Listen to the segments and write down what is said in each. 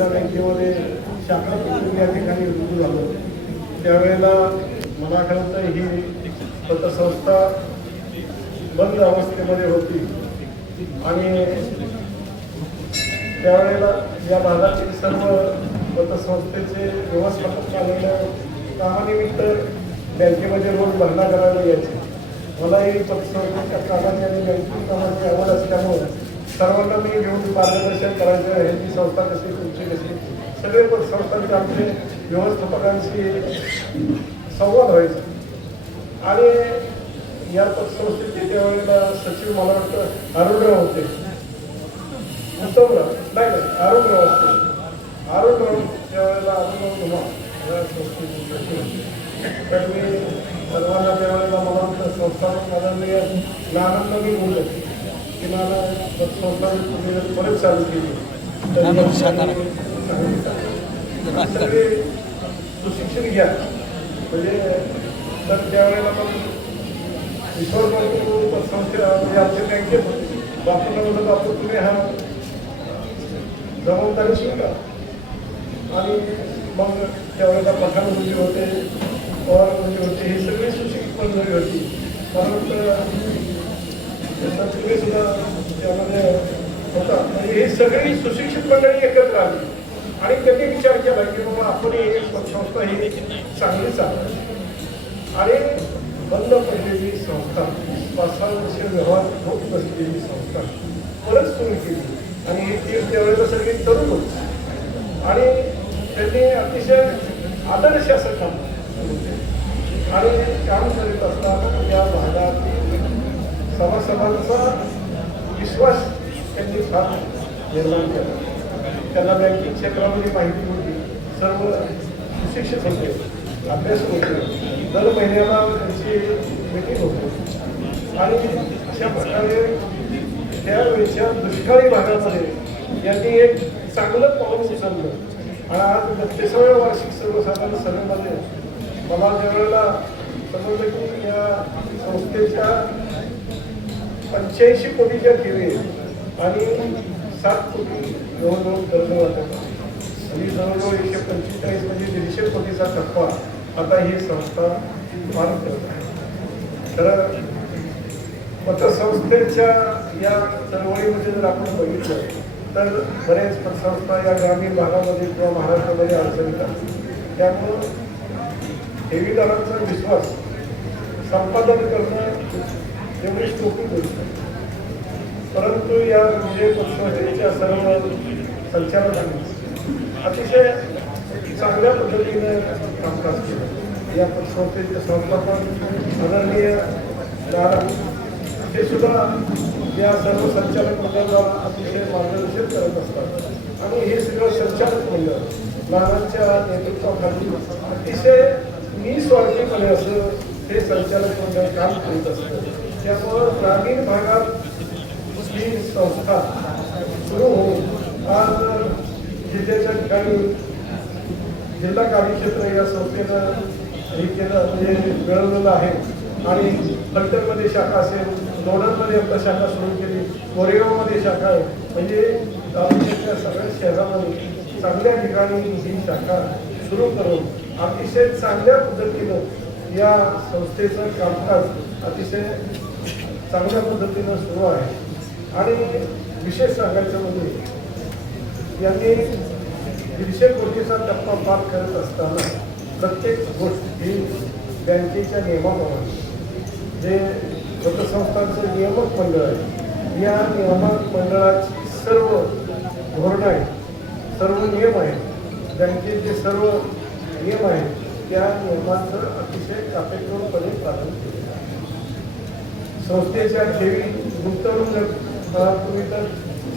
जिल्हा बँकेमध्ये शाखा या ठिकाणी रुजू झालं त्यावेळेला मला खरं तर ही पतसंस्था बंद अवस्थेमध्ये होती आणि त्यावेळेला या भागातील सर्व पतसंस्थेचे व्यवस्थापन झालेल्या कामानिमित्त बँकेमध्ये रोज भरणा करायला यायचे. मलाही पतसंस्थेच्या कामाची आणि बँकिंग कामाची आवड असल्यामुळे सर्वांना मी घेऊन मार्गदर्शन करायचं. ह्यांची संस्था कशी तुमची कशी सगळे पतसंस्थांचे आमचे व्यवस्थापकांशी संवाद व्हायचा आणि या पतसंस्थेचे त्यावेळेला सचिव मला वाटतं अरुणराव होते, उत्तमराव नाही अरुणराव असते. अरुणराव त्यावेळेला अरुणराव तुम्हा या संस्थेची तर मी सर्वांना त्यावेळेला मला वाटतं संस्थापक आदरणीय नानांना मी बोलले की मला संस्था परत चालू केली सगळे सुशिक्षण घ्या म्हणजे तर त्यावेळेला पण विश्वास संस्थे म्हणजे आमच्या बँकेत होते. बापूंना म्हणत बापू तुम्ही हा जबाबदारी शिका आणि मग त्यावेळेला पठाण मुली होते, पवार मुली होते, ही सगळी सुशिक्षित मंडळी होती. परंतु तुम्ही सुद्धा त्यामध्ये होता म्हणजे ही सगळी सुशिक्षित मंडळी एकत्र आली आणि त्यांनी विचार केला की बाबा आपण एक संस्था ही चांगली चालली आणि बंद पडलेली संस्था 5-6 वर्ष व्यवहार होत नसलेली संस्था परत सुरू केली आणि ही टीम त्यावेळेला सगळी तरुण होती आणि त्यांनी अतिशय आदर्श असं काम आणि काम करीत असताना या भागातील सभासदांचा विश्वास त्यांनी फार निर्माण केला. त्यांना बँकिंग क्षेत्रामध्ये माहिती होती, सर्व सुशिक्षित होते, अभ्यास होते, दर महिन्याला त्यांची मीटिंग होते आणि अशा प्रकारे त्यावेळेच्या दुष्काळी भागामध्ये यांनी एक चांगलं पाऊल उचललं आणि आज 32व्या वार्षिक सर्वसाधारण सभेमध्ये मला ज्यावेळेला समजलं की या संस्थेच्या 85 कोटीच्या ठेवी आणि 7 कोटी जवळजवळ कर्ज वाटत आणि जवळजवळ 145 म्हणजे 150 कोटीचा टप्पा आता ही संस्था पार करत आहे. तर पतसंस्थेच्या या चळवळीमध्ये जर आपण बघितलं तर बरेच पतसंस्था या ग्रामीण भागामध्ये किंवा महाराष्ट्रामध्ये अडचणीत आहेत. त्यामुळं ठेवीदारांचा विश्वास संपादन करणं एवढी सोपी गोष्ट आहे. परंतु या विजय पतसंस्थेच्या सर्व संचालकांनी अतिशय चांगल्या पद्धतीने कामकाज केलं. या पतसंस्थेचे संस्थापक आदरणीय नाना हे सुद्धा या सर्व संचालक मंडळाला अतिशय मार्गदर्शन करत असतात आणि हे सगळं संचालक मंडळ नानांच्या नेतृत्वाखाली अतिशय निस्वार्थीपणे असं हे संचालक मंडळ काम करीत असतं. त्यामुळं ग्रामीण भागात ही संस्था सुरू होऊन आज जिल्ह्याच्या ठिकाणी जिल्हा कार्यक्षेत्र या संस्थेनं हे केलं म्हणजे मिळवलेलं आहे आणि फलटणमध्ये शाखा असेल, लोणंदमध्ये आता शाखा सुरू केली, कोरेगावमध्ये शाखा आहे म्हणजे तालुक्याच्या सगळ्या शहरामध्ये चांगल्या ठिकाणी ही शाखा सुरू करून अतिशय चांगल्या पद्धतीनं या संस्थेचं कामकाज अतिशय चांगल्या पद्धतीनं सुरू आहे. आणि विशेष सांगायचं म्हणजे यांनी 150 कोटीचा टप्पा पार करत असताना प्रत्येक गोष्ट ही बँकेच्या नियमाप्रमाणे जे पतसंस्थांचं नियामक मंडळ आहे या नियामक मंडळाची सर्व धोरणं आहेत, सर्व नियम आहेत, बँकेचे सर्व नियम आहेत त्या नियमांचं अतिशय काटेकोरपणे पालन केलेलं आहे. संस्थेच्या ठेवी गुंतवणूक तुम्ही तर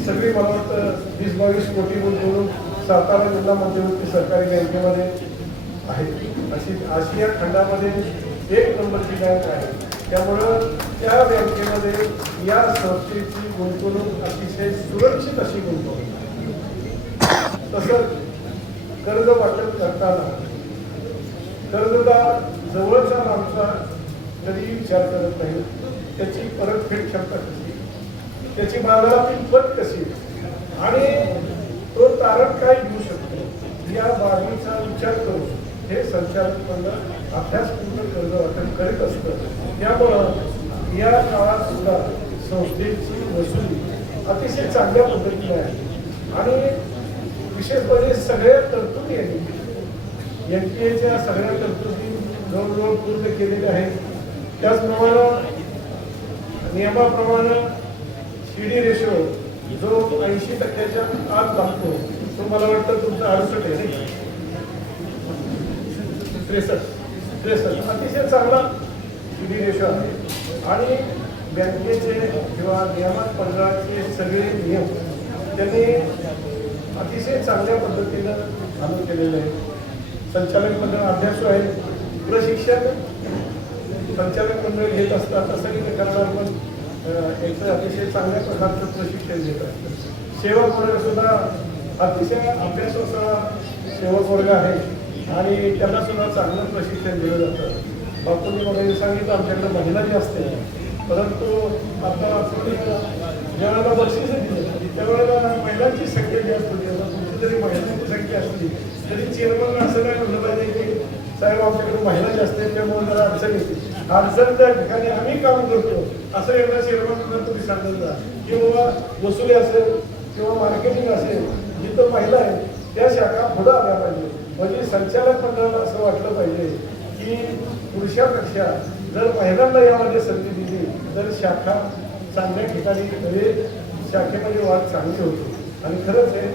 सगळी मला वाटतं 20-22 कोटी गुंतवणूक सातारा जिल्हा मध्यवर्ती सरकारी बँकेमध्ये आहे. अशी आशिया खंडामध्ये 1 नंबरची बँक आहे. त्यामुळं त्या बँकेमध्ये या संस्थेची गुंतवणूक अतिशय सुरक्षित अशी गुंतवणूक आहे. तसंच कर्ज वाटप करताना कर्जदार जवळचा माणसा कधीही विचार करत नाही त्याची परतफेड क्षमता कशी, त्याची बाजारातील पत कशी आणि तो तारण काय घेऊ शकतो या बाबीचा विचार करून हे संचालक मंडळ अभ्यासपूर्ण कर्ज वाटप करीत असतं. त्यामुळं या काळात सुद्धा संस्थेची वसुली अतिशय चांगल्या पद्धतीने आहे आणि विशेष म्हणजे सगळ्या तरतुदी आहेत. NPAच्या सगळ्या तरतुदी जवळजवळ पूर्ण केलेल्या आहेत. त्याचप्रमाणे नियमाप्रमाणे CD रेशो जो 80% आत लागतो तो मला वाटतं तुमचा 68 आहे नाही, 63 अतिशय चांगला CD रेशो आहे. आणि बँकेचे किंवा नियामक मंडळाचे सगळे नियम त्यांनी अतिशय चांगल्या पद्धतीनं चालू केलेले आहे. संचालक मंडळ अभ्यासू आहे. प्रशिक्षण संचालक मंडळ घेत असतात असं नाही करणार, पण एक अतिशय चांगल्या प्रकारचं प्रशिक्षण देत असतं. सेवक वर्ग सुद्धा अतिशय अभ्यासू असा सेवक वर्ग आहे आणि त्यांना सुद्धा चांगलं प्रशिक्षण दिलं जातं. बापूंनी मला सांगितलं आमच्याकडे महिला जी असते, परंतु आता आपण ज्यावेळेला बक्षीसं दिली त्यावेळेला महिलांची संख्या जास्त होती. आता तुमची जरी महिलांची संख्या असली तरी चेअरमन असं काय म्हणलं पाहिजे की साहेब आमच्याकडे महिला जास्त आहेत त्यामुळे जरा अडचण येते. अडचण त्या ठिकाणी आम्ही काम करतो असं एकदा चेअरमनला तुम्ही सांगत जा, किंवा वसुली असेल किंवा मार्केटिंग असेल जिथं महिला आहे त्या शाखा पुढं आल्या पाहिजे. म्हणजे संचालक मंडळाला असं वाटलं पाहिजे की पुरुषापेक्षा जर महिलांना यामध्ये संधी दिली तर शाखा चांगल्या ठिकाणी म्हणजे शाखेमध्ये वाढ चांगली होती. आणि खरंच आहे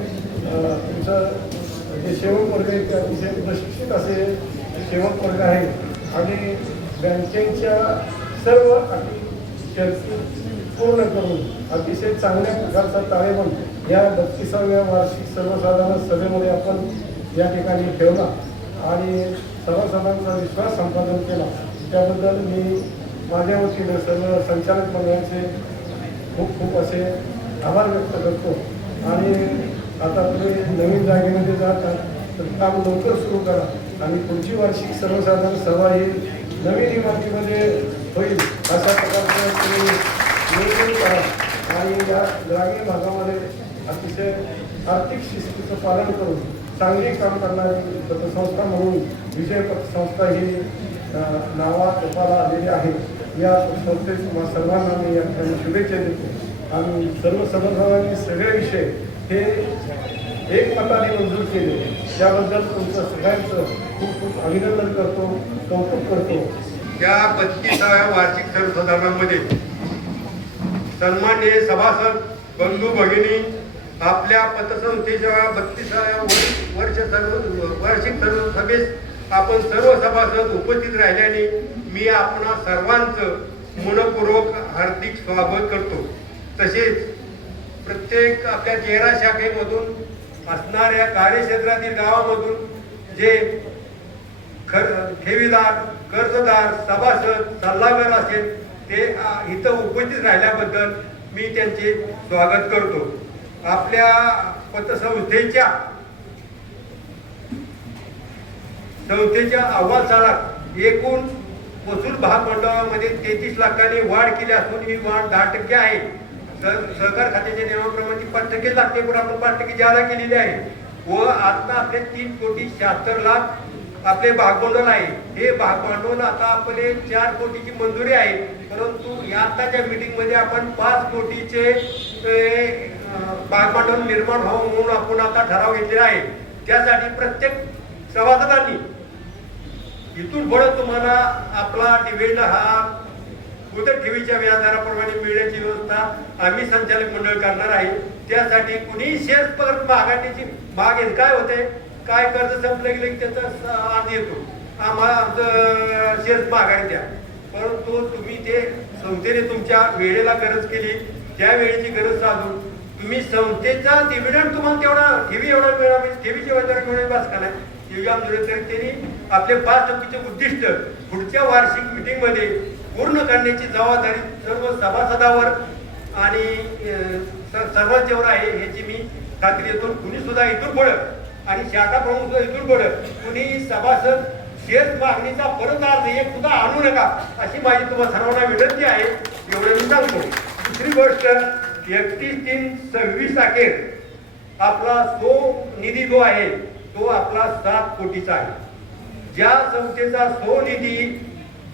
तुमचं जे सेवक वर्ग आहे ते अतिशय प्रशिक्षित असे सेवक वर्ग आहे आणि बँकेच्या सर्व अटी शर्ती पूर्ण करून अतिशय चांगल्या प्रकारचा ताळेबंद या 32व्या वार्षिक सर्वसाधारण सभेमध्ये आपण या ठिकाणी ठेवला आणि सभासदांचा विश्वास संपादन केला. त्याबद्दल मी माझ्या वतीनं सर्व संचालक मंडळाचे खूप खूप असे आभार व्यक्त करतो. आणि आता तुम्ही नवीन जागेमध्ये जाता तर काम लवकर सुरू करा आणि पुढची वार्षिक सर्वसाधारण सभा ही नवीन इमारतीमध्ये होईल अशा प्रकारचं तुम्ही नियोजन करा आणि या ग्रामीण भागामध्ये अतिशय आर्थिक शिस्तीचं पालन करून चांगली काम करणारी पतसंस्था म्हणून विजय पतसंस्था ही नावात तपाला आलेली आहे. या संस्थेत सर्वांना मी या ठिकाणी शुभेच्छा देतो आणि सर्व सभासदांनी सगळे विषय हे एकमताने मंजूर केले त्याबद्दल तुमचं सगळ्यांचं खूप खूप अभिनंदन करतो, कौतुक करतो. या 32व्या वार्षिक सर्वसाधारणामध्ये सन्माननीय सभासद बंधू भगिनी आपल्या पतसंस्थेच्या 32व्या वार्षिक सर्व सभेस आपण सर्व सभासद उपस्थित राहिल्याने मी आपणा सर्वांचं मनपूर्वक हार्दिक स्वागत करतो. तसेच प्रत्येक आपल्या 13 शाखेमधून असणाऱ्या कार्यक्षेत्रातील गावामधून जे ठेवीदार, कर्जदार, सभासद, सल्लागार असेल ते इथं उपस्थित राहिल्याबद्दल मी त्यांचे स्वागत करतो. आपल्या पतसंस्थेच्या अहवालात एकूण वसूल भाग मंडळामध्ये 33 लाखांनी वाढ केली असून ही वाढ 10% आहे. सहकार खात्याच्या नियमाप्रमाणे 5% लागते, पण आपण 5% जादा केलेली आहे व आता आपले 3,76,00,000 आपले भागभांडवल आहे. हे भागभांडवल आता आपले 4 कोटीची मंजुरी आहे, परंतु या आताच्या मीटिंगमध्ये आपण 5 कोटीचे भागभांडवल निर्माण व्हावं म्हणून आपण आता ठराव घेतलेला आहे. त्यासाठी प्रत्येक सभासदांनी इथून पुढे तुम्हाला आपला डिव्हिडंड हा मुदत ठेवीच्या व्याजदराप्रमाणे मिळण्याची व्यवस्था आम्ही संचालक मंडळ करणार आहे. त्यासाठी कुणीही शेअर्स परत मागण्याची माग येईल. काय होते, काय कर्ज संपलं गेलं की त्याचा अर्ज येतो, आम्हाला आमचं शेअर्स मागायला द्या. परंतु तुम्ही ते संस्थेने तुमच्या वेळेला गरज केली, त्या वेळेची गरज साधून तुम्ही संस्थेचा डिव्हिडंड तुम्हाला तेवढा ठेवी एवढा मिळाला, ठेवीची व्याजदर मिळून बस का नाही. त्यांनी आपले 5% उद्दिष्ट पुढच्या वार्षिक मीटिंगमध्ये पूर्ण करण्याची जबाबदारी सर्व सभासदावर आणि सर्वांच्यावर आहे ह्याची मी खात्री देतो. कुणी सुद्धा इथून पुढे आणि शाखा प्रमुख सुद्धा इथून पुढे कुणी सभासद शेअर मागणीचा परत अर्ज एक सुद्धा आणू नका अशी माझी तुम्हाला सर्वांना विनंती आहे. एवढं मी सांगतो. दुसरी गोष्ट 31/3/26 अखेर आपला निधी जो आहे तो आपला 7 कोटीचा आहे. ज्या संस्थेचा स्वनिधी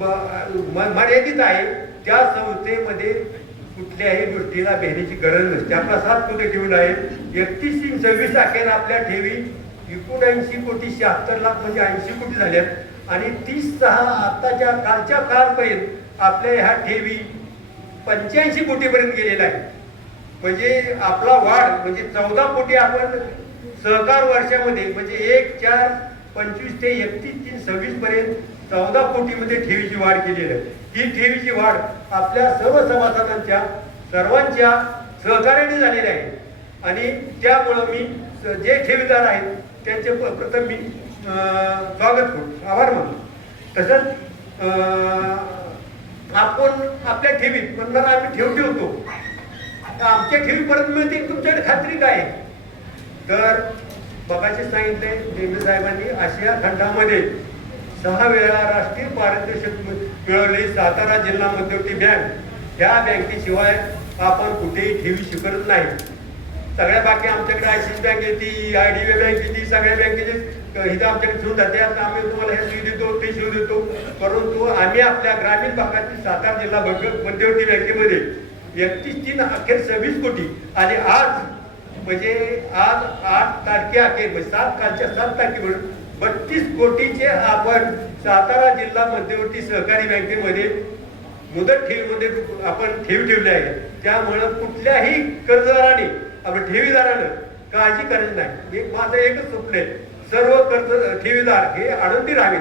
मर्यादित आहे त्या संस्थेमध्ये कुठल्याही गोष्टीला भेटण्याची गरज नसते. आपला 7 कोटी ठेवून आहे. 31/26 अखेर आपल्या ठेवी 79,76,00,000 म्हणजे 80 कोटी झाल्यात आणि 30/6 आताच्या कालच्या काळपर्यंत आपल्या ह्या ठेवी 85 कोटीपर्यंत गेलेला आहे. म्हणजे आपला वाढ म्हणजे 14 कोटी आपण सहकार वर्षामध्ये म्हणजे 1/4/25 ते 31/3/26 पर्यंत 14 कोटीमध्ये ठेवीची वाढ केलेली आहे. ही ठेवीची वाढ आपल्या सर्व सभासदांच्या सर्वांच्या सहकार्याने झालेली आहे आणि त्यामुळं मी जे ठेवीदार आहेत त्यांचे प्रथम मी स्वागत करतो, आभार मानतो. तसंच आपण आपल्या ठेवीत म्हणणार आम्ही ठेवतो तर आमच्या ठेवी परत मिळतील तुमच्याकडे खात्री काय आहे? तर बघायचे सांगितले देवेंद्र साहेबांनी आशिया खंडामध्ये 6 वेळा राष्ट्रीय पारितोषिक मिळवले सातारा जिल्हा मध्यवर्ती बँक. ह्या बँकेशिवाय आपण कुठेही ठेवी शिकत नाही. सगळ्या बाकी आमच्याकडे आयसीआयसी बँक येते, IDBI बँक येते, सगळ्या बँकेचे इथं आमच्याकडे ठेवून जाते. आता आम्ही तुम्हाला हे शिव देतो ते शिव देतो, परंतु आम्ही आपल्या ग्रामीण भागातील सातारा जिल्हा मध्यवर्ती बँकेमध्ये 31/3 अखेर 26 कोटी आणि आज म्हणजे आज 8 तारखे अखेर म्हणजे 7 कालच्या 7 तारखेपर्यंत 32 कोटीचे आपण सातारा जिल्हा मध्यवर्ती सहकारी बँकेमध्ये मुदत ठेवीमध्ये आपण ठेवले आहे. त्यामुळं कुठल्याही कर्जदाराने आपल्या ठेवीदारानं काळजी करायची नाही. माझं एकच स्वप्न आहे, सर्व कर्ज ठेवीदार हे आनंदी राहावेत.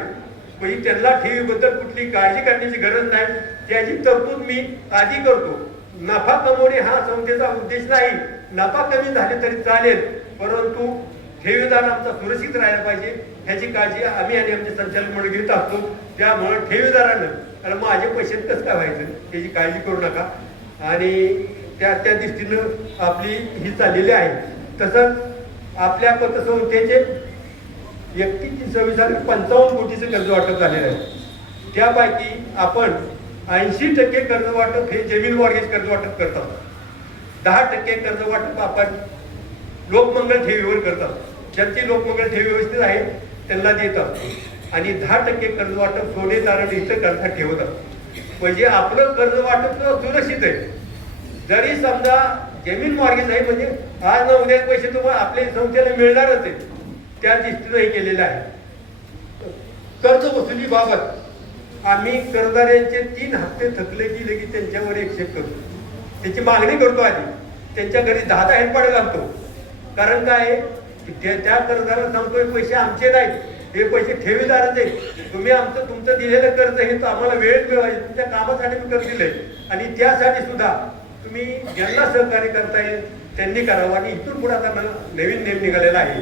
म्हणजे त्यांना ठेवीबद्दल कुठली काळजी करण्याची गरज नाही. त्याची तरतूद मी आधी करतो. नफा कमवणे हा संस्थेचा उद्देश नाही. नफा कमी झाले तरी चालेल, परंतु ठेवीदार आमचा सुरक्षित राहायला पाहिजे ह्याची काळजी आम्ही आणि आमचे संचालक मंडळ घेत असतो. त्यामुळे ठेवीदारानं माझे पैसे कसं काय व्हायचं त्याची काळजी करू नका आणि त्या दृष्टीनं आपली ही चाललेली आहे. तसंच आपल्या पतसंस्थेचे 31/26 55 कोटीचं कर्ज वाटप झालेलं आहे. त्यापैकी आपण 80% कर्ज वाटप हे जमीन मॉर्गेज कर्ज वाटप करतात. 10% कर्ज वाटप आपण लोकमंगल ठेवीवर करतात. ज्यांची लोकमंगल ठेवी व्यवस्थित आहे त्यांना देतात आणि 10% कर्ज वाटप सोने तारण इतर कर्जात ठेवतात. म्हणजे आपलं कर्ज वाटप सुरक्षित आहे. जरी समजा जमीन मॉर्गेज आहे म्हणजे आज न उद्या पैसे तुम्हाला आपल्या संस्थेला मिळणारच आहे, त्या दृष्टीनं हे केलेलं आहे. कर्ज वसुलीबाबत आम्ही कर्जदारांचे 3 हप्ते थकले की लगेच त्यांच्यावर एक्सेप्ट करतो. त्याची मागणी करतो. आधी त्यांच्या घरी 10 हेल्पाड घालतो. कारण काय त्या कर्जदाराला सांगतोय पैसे आमचे नाहीत, हे पैसे ठेवीदारच आहेत. तुम्ही तुमचं दिलेलं कर्ज हे तर आम्हाला वेळेत मिळवायचे, तुमच्या कामासाठी मी कर्ज दिलंय आणि त्यासाठी सुद्धा तुम्ही ज्यांना सहकार्य करता येईल त्यांनी करावं. आणि इथून पुढे आता नवीन नेम निघालेला आहे.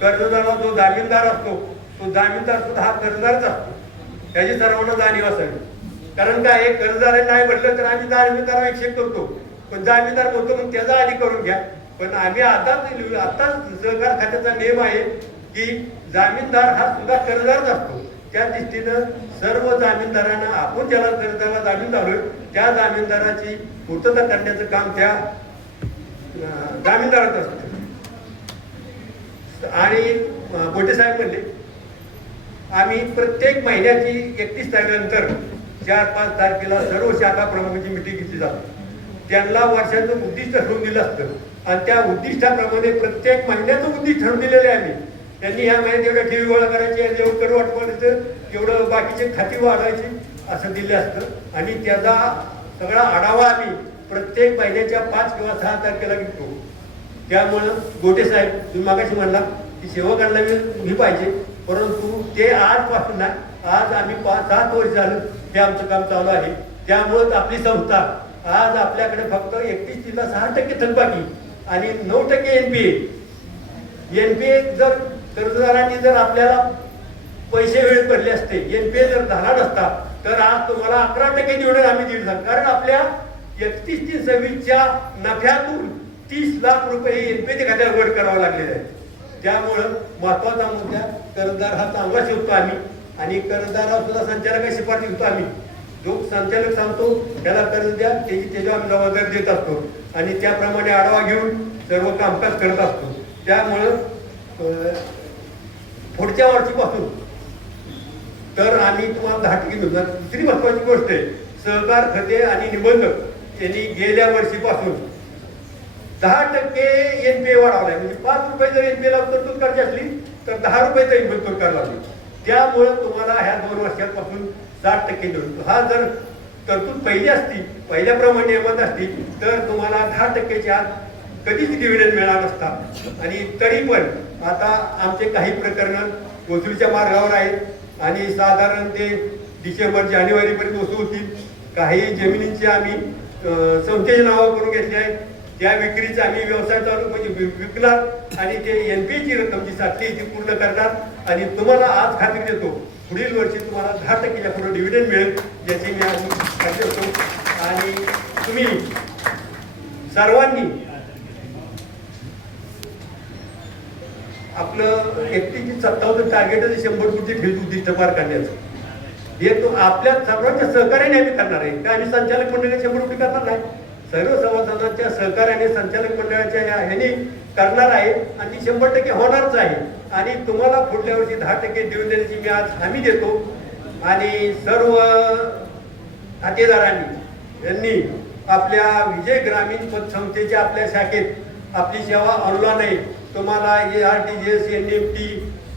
कर्जदाराला जो जामीनदार असतो तो जामीनदार सुद्धा हा कर्जदारच असतो. त्याची सर्वांना जाणीव असावी. कारण काय कर्जदार नाही म्हटलं तर आम्ही जामीनदार एक्सेप्ट करतो, पण जामीनदार बोलतो मग त्याचा आधी करून घ्या. पण आम्ही आता सहकार खात्याचा नियम आहे की जामीनदार हा सुद्धा कर्जदारच असतो. त्या दृष्टीनं सर्व जामीनदारांना आपण ज्याला कर्जदाराला जामीन झालोय त्या जामीनदाराची पूर्तता करण्याचं काम त्या जामीनदारात असतं. आणि गोटे साहेब म्हणले आम्ही प्रत्येक महिन्याची 31 तारखेनंतर 4-5 तारखेला सर्व शाखा प्रमुखांची मिटिंग घेतली जाते. त्यांना वर्षाचं उद्दिष्ट ठरवून दिलं असतं आणि त्या उद्दिष्टाप्रमाणे प्रत्येक महिन्याचं उद्दिष्ट ठरवून दिलेलं आहे आम्ही. त्यांनी ह्या महिन्यात एवढ्या ठेवी गोळा करायचे, एवढं कर वाटवायचं, एवढं बाकीचे खाती वाढवायची असं दिलं असतं आणि त्याचा सगळा आढावा आम्ही प्रत्येक महिन्याच्या 5 किंवा 6 तारखेला घेतो. त्यामुळं गोटे साहेब तुम्ही मागाशी म्हणला की सेवकांना मी पाहिजे, परंतु ते आजपासून नाही, आज आम्ही 5-7 वर्ष झालं हे आमचं काम चालू आहे. त्यामुळं आपली संस्था आज आपल्याकडे फक्त 31 6% थकबाकी आणि 9% NPA जर कर्जदारांनी जर आपल्याला पैसे वेळ भरले असते, NPA जर झाला नसता तर आज तुम्हाला 11% दिवडे आम्ही दिले जात. कारण आपल्या 31/26 नफ्यातून 30 लाख रुपये NPA खात्याला वर करावं लागलेलं आहे. त्यामुळं महत्वाचा मुद्दा कर्जदार हा चांगला शिवतो आम्ही आणि कर्जदारावर सुद्धा संचालकाची शिफारस घेतो आम्ही. जो संचालक सांगतो त्याला कर्ज द्या त्याच्यावर आम्ही जबाबदारी देत असतो आणि त्याप्रमाणे आढावा घेऊन सर्व कामकाज करत असतो. त्यामुळं पुढच्या वर्षीपासून तर आम्ही तुम्हाला 10% मिळणार. दुसरी महत्वाची गोष्ट आहे, सहकार खाते आणि निबंधक यांनी गेल्या वर्षीपासून 10% NPA वाढवलाय. म्हणजे 5 रुपये जर NPA ला तरतूद करायची असली तर 10 रुपये तरी तरतूद करायला लागली. त्यामुळे तुम्हाला ह्या 2 वर्षांपासून 60% देऊन हा जर तरतूद पहिली असती, पहिल्याप्रमाणे नियमात असती तर तुम्हाला 10%च्या आत कधीच डिव्हिडंड मिळाला नसता. आणि तरी पण आता आमचे काही प्रकरण वसुलीच्या मार्गावर आहेत आणि साधारण ते डिसेंबर जानेवारीपर्यंत वसूल होतील. काही जमिनींची आम्ही संस्थेची नावं करून घेतली आहेत, त्या विक्रीचा आम्ही व्यवसाय चालू म्हणजे विकणार आणि ते NPAची रक्कम जी साठली ती पूर्ण करणार आणि तुम्हाला आज खात्री देतो पुढील वर्षी तुम्हाला 10%च्या पुढे डिव्हिडंड मिळेल याची मी आज खात्री देतो. आणि तुम्ही सर्वांनी आपलं 31-57 टार्गेट 100 कोटी ठेवी उद्दिष्ट पार करण्याचं हे तो आपल्या सर्वांच्या सहकार्याने आम्ही करणार आहे. काय आम्ही संचालक मंडळाने 100 कोटी करणार नाही, सर्व सभासदांच्या सहकार्याने संचालक मंडळाच्या ह्याने करणार आहे आणि ती 100% होणारच आहे. आणि तुम्हाला पुढल्या वर्षी 10% देऊन देण्याची मी आज हमी देतो. आणि सर्व खातेदारांनी यांनी आपल्या विजय ग्रामीण पतसंस्थेच्या आपल्या शाखेत आपली सेवा ऑनलाईन आहे. तुम्हाला ARTGS NEFT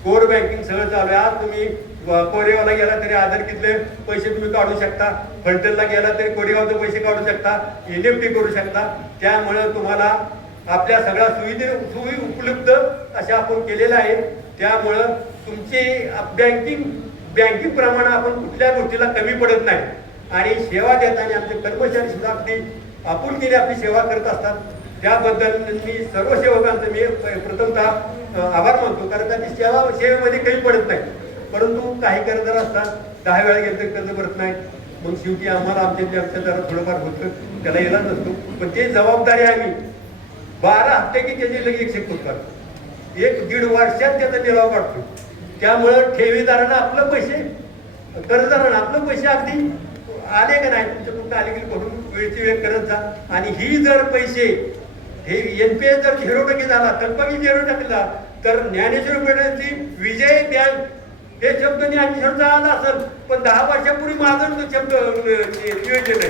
कोर बँकिंग सगळं चालू आहे. आज तुम्ही कोरेगावला गेला तरी आधार कितले पैसे तुम्ही काढू शकता, फलटणला गेला तरी कोरेगावचे पैसे काढू शकता, NEFT करू शकता. त्यामुळे तुम्हाला आपल्या सगळ्या सोयी उपलब्ध अशा आपण केलेल्या आहेत. त्यामुळं तुमची बँकिंग प्रमाणे आपण कुठल्या गोष्टीला कमी पडत नाही. आणि सेवा देताना आमचे कर्मचारी सुद्धा अगदी आपुलकीने आपली सेवा करत असतात. त्याबद्दल मी सर्व सेवकांचं मी प्रथमतः आभार मानतो, कारण त्यांची सेवेमध्ये काही पडत नाही. परंतु काही कर्जदार असतात 10 वेळा गेलं तरी कर्ज भरत नाही. मग शेवटी आम्हाला आमच्या जरा थोडंफार होतं, त्याला येणार नसतो. पण ते जबाबदारी आम्ही 12 हप्ते की त्याची लगेच एक्सेप्ट करतो. 1-1.5 वर्षात त्याचा निलाव काढतो. त्यामुळं ठेवीदारांना आपलं पैसे, कर्जदारांना आपलं पैसे अगदी आले का नाही तुमच्या कुठं आले की भरून वेळची वेळ करत जा. आणि ही जर पैसे हे NPA जर 0% झाला, थकबाकी 0% झाला तर ज्ञानेश्वर पेठेची विजय बँक हे शब्द ज्ञानेश्वरचा आला असेल, पण 10 वर्षापूर्वी माझं शब्द नियोजन आहे.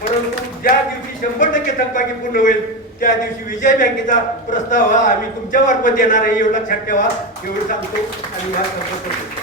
परंतु ज्या दिवशी 100% थकबाकी पूर्ण होईल त्या दिवशी विजय बँकेचा प्रस्ताव हा आम्ही तुमच्या मार्फत देणार आहे, एवढं लक्षात ठेवा. एवढं सांगतो आणि हा करतो.